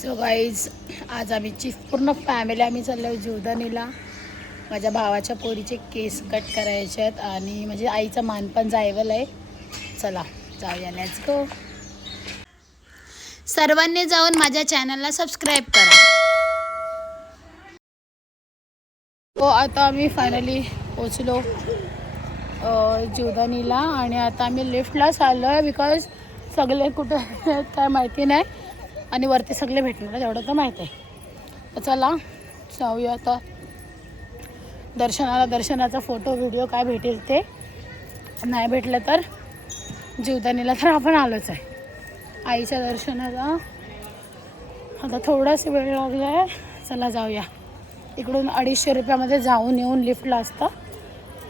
So guys आज आम्हीची पूर्ण family आम्ही चाललो जीवदानीला. माझ्या भावाच्या पोरीचे केस कट करायचे आहेत आणि म्हणजे आईचा मान पण जायवल आहे. चला जाऊया, लेट्स गो. सर्वांनी जाऊन माझ्या चॅनलला सबस्क्राईब करा. हो, आता आम्ही फायनली पोचलो जीवदानीला आणि आता आम्ही लिफ्टलाच आलो आहे बिकॉज सगळे कुठे आहेत काय माहिती नाही आणि वरती सगळे भेटणार एवढं तर माहीत आहे. तर चला जाऊया आता दर्शनाचा फोटो व्हिडिओ काय भेटेल ते. नाही भेटलं तर जीवदानीला तर आपण आलोच आहे आईच्या दर्शनाला. आता थोडासा वेळ लागला आहे. चला जाऊया. इकडून 250 रुपयामध्ये जाऊन येऊन लिफ्टला असतं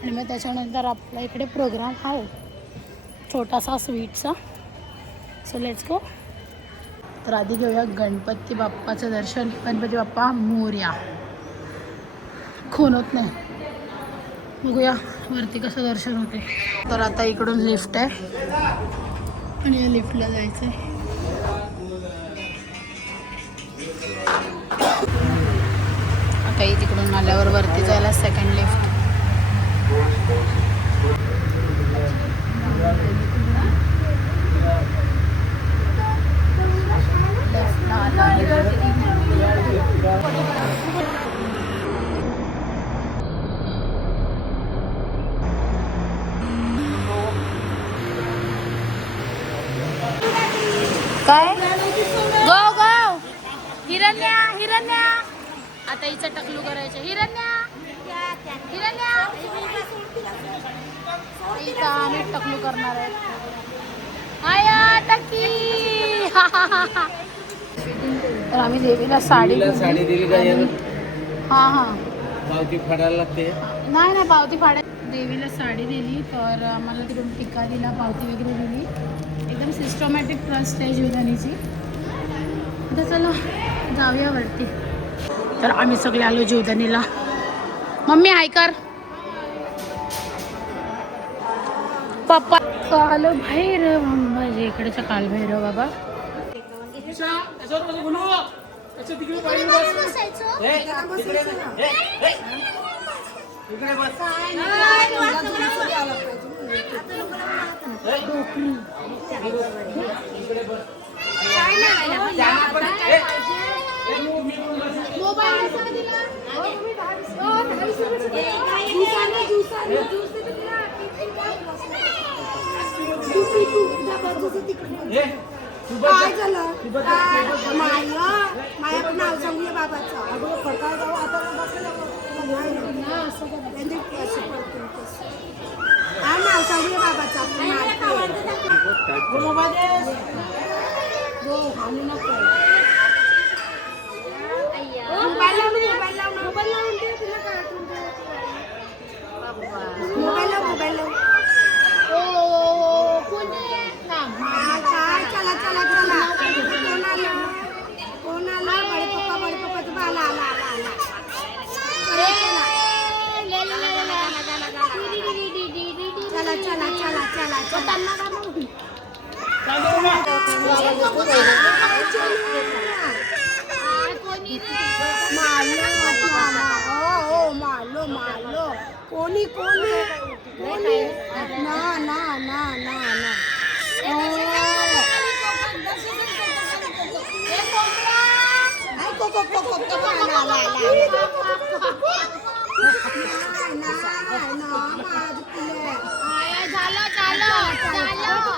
आणि मग त्याच्यानंतर आपल्या इकडे प्रोग्राम आहे छोटासा स्वीटचा. So let's go. तर आधी घेऊया गणपती बाप्पाचं दर्शन. गणपती बाप्पा मोरया. खून होत नाही. बघूया वरती कसं दर्शन होते. तर आता इकडून लिफ्ट आहे आणि या लिफ्टला जायचं आहे. आता तिकडून आल्यावर वरती जायला सेकंड लिफ्ट. काय गो गो हिरण्या हिरण्या. आता हिचं टकलू करायचं. हिरण्या हिरण्या इथं आम्ही टकलू करणार आहे. आया टकी. तर आम्ही देवीला साडी दिली का? हां हां पावती फाडायला लागते. नाही पावती फाडाय. देवीला साडी दिली तर आम्हाला तिकडून टिक्का दिला, पावती वगैरे दिली. एकदम सिस्टमॅटिक ट्रस्ट आहे जीवदानीची. आता चला जाऊया वरती. तर आम्ही सगळे आलो जीवदानीला. मम्मी हाय कर. पप्पा आलो भैरव माझ्या इकडचा काल भैरव बाबा. काय झालं? माया पण नाव सांगूया बाबाचं. हा नाव सांगूया बाबाचं. मोबाईल लावून काय चला चला चला. कोण आला? बडे पप्पा तुम्ही आला आला आला आला. चला चला चला चला चला. मालो मालो कोणी कोणी कोणी ना ना ना ना ना.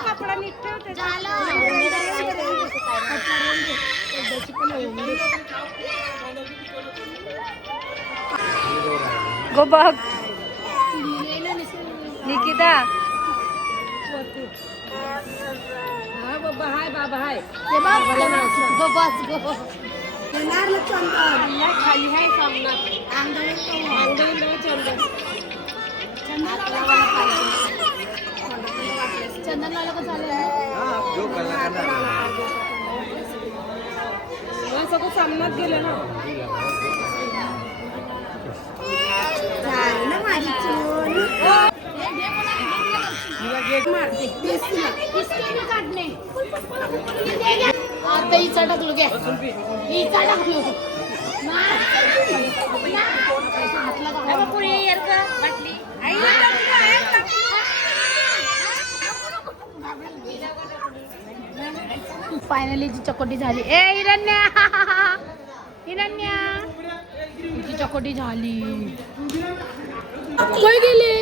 कपडा नीट गो बघ निकिता. बाबा हाय बाबा हाय. गो बस गो. चंदन खाली आहे सामना. चंदन लावलं का चालेल? सगळं सामनात गेलं ना. माझी चूल मारते. आता हिचा टाकलो घ्या हिचा टाकलो फायनली जी चकोटी झाली ए हिरण्या हिरण्या ती चकोटी झाली कोई गेले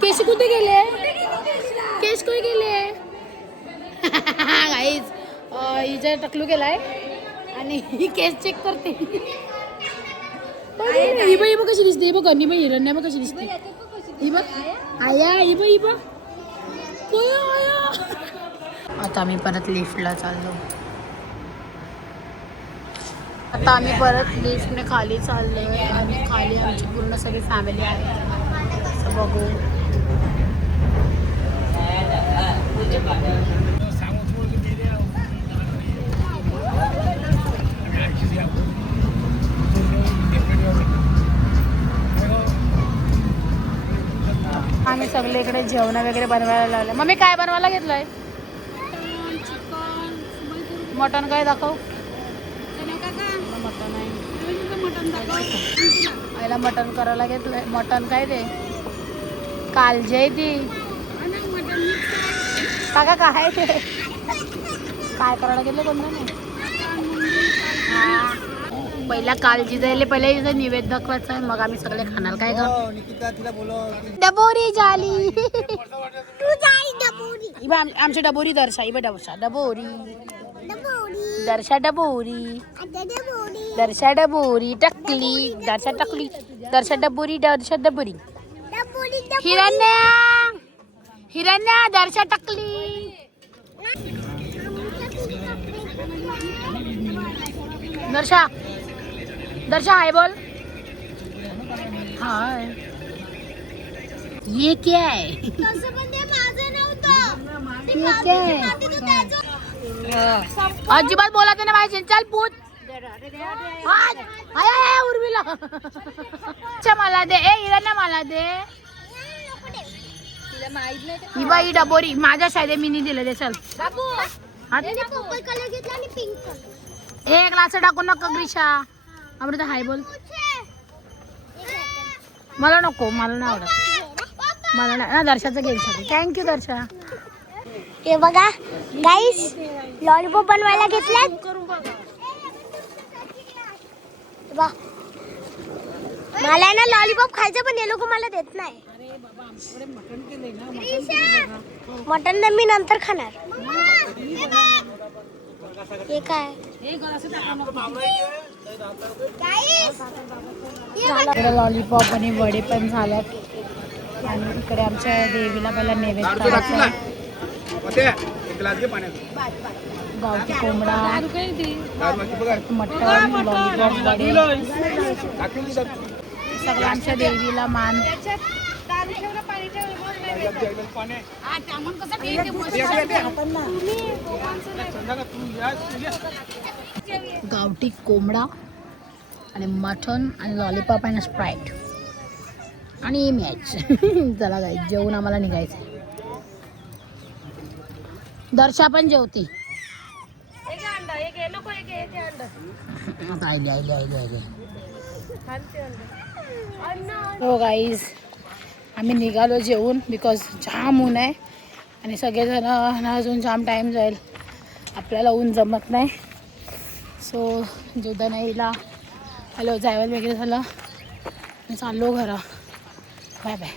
केश कुठे गेले केश कोई गेले गाईज हिचा टकलू गेलाय आणि ही केस चेक करते ही बघ कशी दिसते बघ आणि बघ हिरण्या बघ कशी दिसते ही बघ आया ही बघ कोई आया आता आम्ही परत लिफ्टला चाललो आता आम्ही परत लिफ्टने खाली चाललोय आणि खाली आमची पूर्ण सगळी फॅमिली आहे असं बघू आम्ही सगळे इकडे जेवण वगैरे बनवायला लागले मम्मी काय बनवायला घेतलंय मटन काय दाखव मटन आहे आईला मटन करायला घेतलंय मटन काय ते कालजी आहे ती काका काय ते काय करायला घेतलं कोणतं नाही पहिला कालजी जायला पहिले इथं निवेद दाखवायचं आहे मग आम्ही सगळे खाणार काय का डबोरी झाली आमची डबोरी दर्शा दर्शा डबोरी दर्शा डबोरी दर्शा डबोरी टकली दर्शा टकली दर्शा डबोरी दर्शा डबोरी हिरण्या हिरण्या दर्शा टकली दर्शा दर्शा हाय बोल हाय ये क्या है ये क्या है अजिबात बोला ना पाहिजे चल पूछ उर्मिला अच्छा मला दे ए हिरण्या मला दे ही बाई डबोरी माझ्या शाळेत मी दिलं दे चल एक ग्लास टाकून नका ग्रीशा अमृत हाय बोल मला नको मला नाही आवडत मला नाही दर्शाचं घेईल सगळं थँक्यू दर्शा हे बघा गाईस लॉलीपॉप बनवायला घेतलात मला ना लॉलीपॉप खायचं पण हे लोक मला देत नाही मटन तर मी नंतर खाणार हे काय लॉलीपॉप आणि वडे पण झाल्यात आणि इकडे आमच्या देवीला पहिला नैवेद्य करायचा आहे. गावठी कोंबडा मटण लॉलीपॉप वडे सगळं आमच्या देवीला मान गावठी कोंबडा आणि मटण आणि लॉलीपॉप आणि स्प्राईट आणि मॅच चला गाई जेवून आम्हाला निघायचं दर्शा पण जेवते हो गाईज आम्ही निघालो जेवून बिकॉज जाम ऊन आहे आणि सगळेजण अजून जाम टाईम जाईल आपल्याला ऊन जमत नाही सो जोदानाईला हॅलो जायवल वगैरे झालं मी चाललो घरा बाय बाय